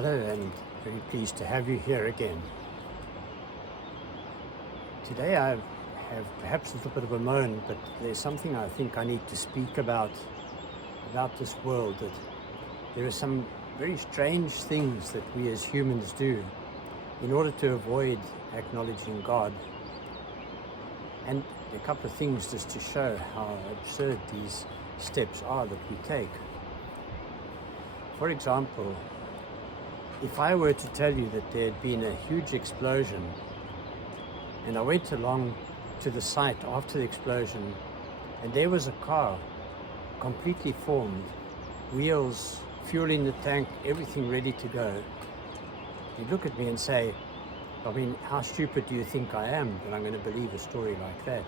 Hello, and very pleased to have you here again. Today I have perhaps a little bit of a moan, but there's something I think I need to speak about this world, that there are some very strange things that we as humans do in order to avoid acknowledging God. And a couple of things just to show how absurd these steps are that we take. For example, if I were to tell you that there had been a huge explosion and I went along to the site after the explosion and there was a car completely formed, wheels, fuel in the tank, everything ready to go, you'd look at me and say, I mean, how stupid do you think I am that I'm going to believe a story like that?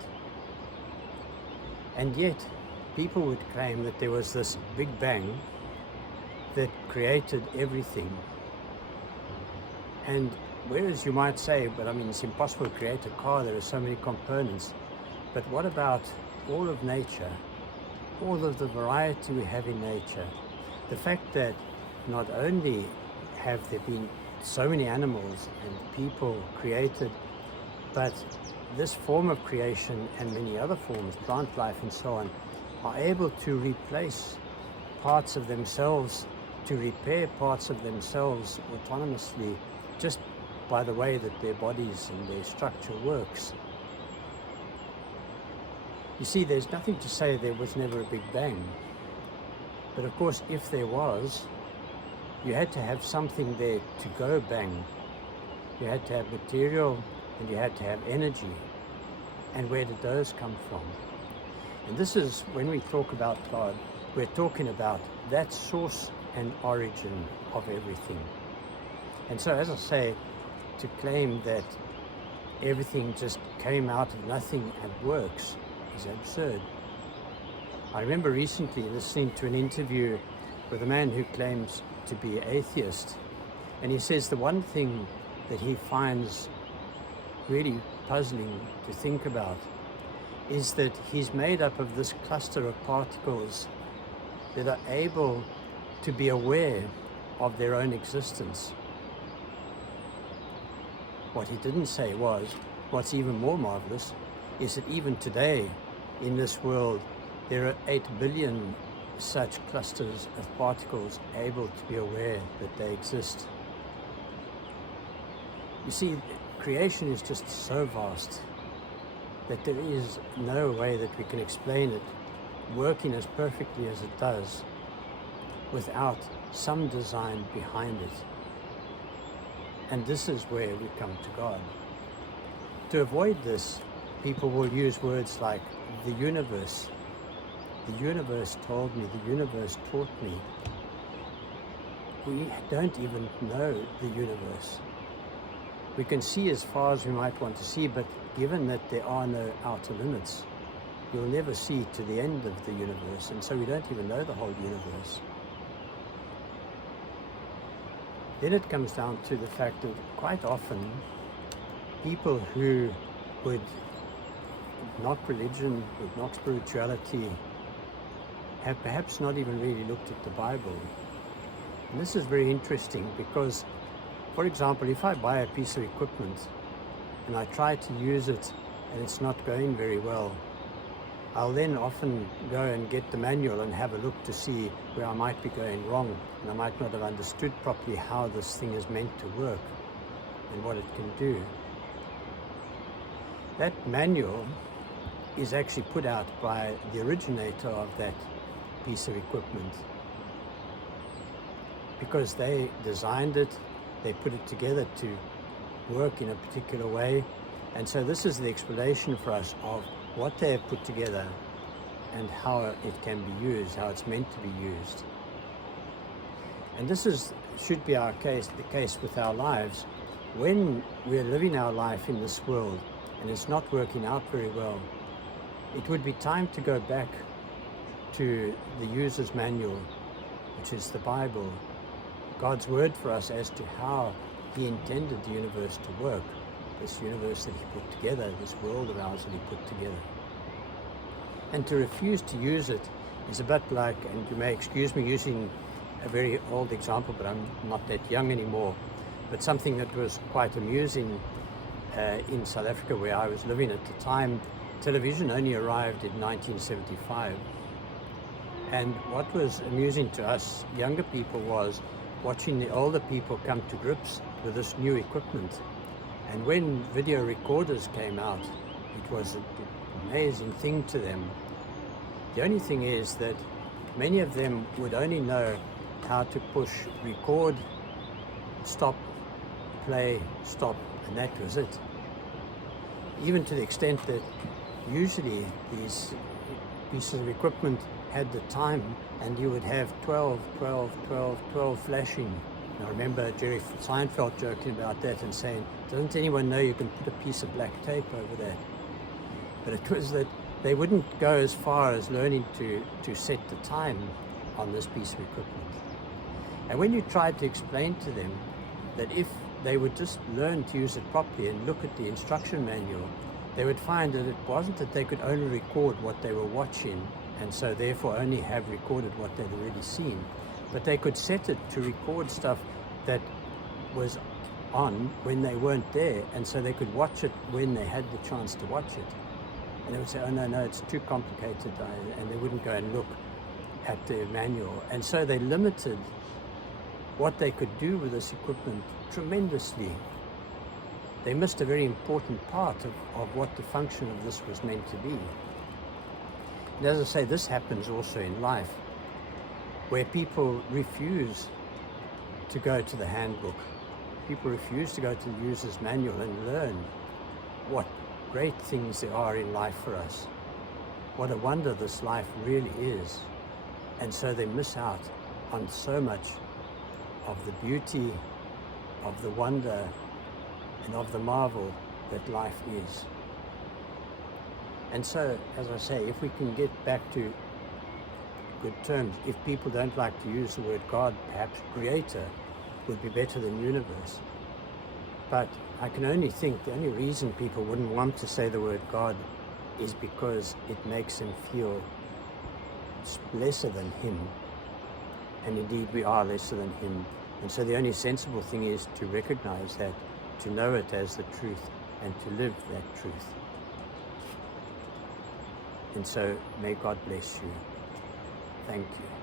And yet, people would claim that there was this big bang that created everything. And whereas you might say, but I mean, it's impossible to create a car, there are so many components. But what about all of nature, all of the variety we have in nature? The fact that not only have there been so many animals and people created, but this form of creation and many other forms, plant life and so on, are able to replace parts of themselves, to repair parts of themselves autonomously, just by the way that their bodies and their structure works. You see, there's nothing to say there was never a Big Bang. But of course, if there was, you had to have something there to go bang. You had to have material and you had to have energy. And where did those come from? And this is, when we talk about God, we're talking about that source and origin of everything. And so, as I say, to claim that everything just came out of nothing and works is absurd. I remember recently listening to an interview with a man who claims to be atheist, and he says the one thing that he finds really puzzling to think about is that he's made up of this cluster of particles that are able to be aware of their own existence. What he didn't say was, what's even more marvelous is that even today in this world there are 8 billion such clusters of particles able to be aware that they exist. You see, creation is just so vast that there is no way that we can explain it working as perfectly as it does without some design behind it. And this is where we come to God. To avoid this, people will use words like the universe. The universe told me, the universe taught me. We don't even know the universe. We can see as far as we might want to see, but given that there are no outer limits, you'll never see to the end of the universe, and so we don't even know the whole universe. Then it comes down to the fact that quite often people who would knock religion, would knock spirituality, have perhaps not even really looked at the Bible. And this is very interesting because, for example, if I buy a piece of equipment and I try to use it and it's not going very well, I'll then often go and get the manual and have a look to see where I might be going wrong, and I might not have understood properly how this thing is meant to work and what it can do. That manual is actually put out by the originator of that piece of equipment, because they designed it, they put it together to work in a particular way, and so this is the explanation for us of what they have put together and how it can be used, how it's meant to be used. And this should be the case with our lives. When we're living our life in this world and it's not working out very well, it would be time to go back to the user's manual, which is the Bible, God's word for us as to how He intended the universe to work. This universe that He put together, this world of ours that He put together. And to refuse to use it is a bit like, and you may excuse me using a very old example, but I'm not that young anymore. But something that was quite amusing in South Africa, where I was living at the time, television only arrived in 1975. And what was amusing to us younger people was watching the older people come to grips with this new equipment. And when video recorders came out, it was an amazing thing to them. The only thing is that many of them would only know how to push record, stop, play, stop, and that was it. Even to the extent that usually these pieces of equipment had the time, and you would have 12, 12, 12, 12 flashing. I remember Jerry Seinfeld joking about that and saying, doesn't anyone know you can put a piece of black tape over that? But it was that they wouldn't go as far as learning to set the time on this piece of equipment. And when you tried to explain to them that if they would just learn to use it properly and look at the instruction manual, they would find that it wasn't that they could only record what they were watching and so therefore only have recorded what they'd already seen, but they could set it to record stuff that was on when they weren't there, and so they could watch it when they had the chance to watch it. And they would say, oh no, it's too complicated, and they wouldn't go and look at the manual. And so they limited what they could do with this equipment tremendously. They missed a very important part of what the function of this was meant to be. And as I say, this happens also in life, where people refuse to go to the handbook. People refuse to go to the user's manual and learn what great things there are in life for us. What a wonder this life really is. And so they miss out on so much of the beauty, of the wonder, and of the marvel that life is. And so, as I say, if we can get back to good terms, if people don't like to use the word God, perhaps creator would be better than universe. But I can only think the only reason people wouldn't want to say the word God is because it makes them feel lesser than him. And indeed we are lesser than him. And so the only sensible thing is to recognize that, to know it as the truth, and to live that truth. And so may God bless you. Thank you.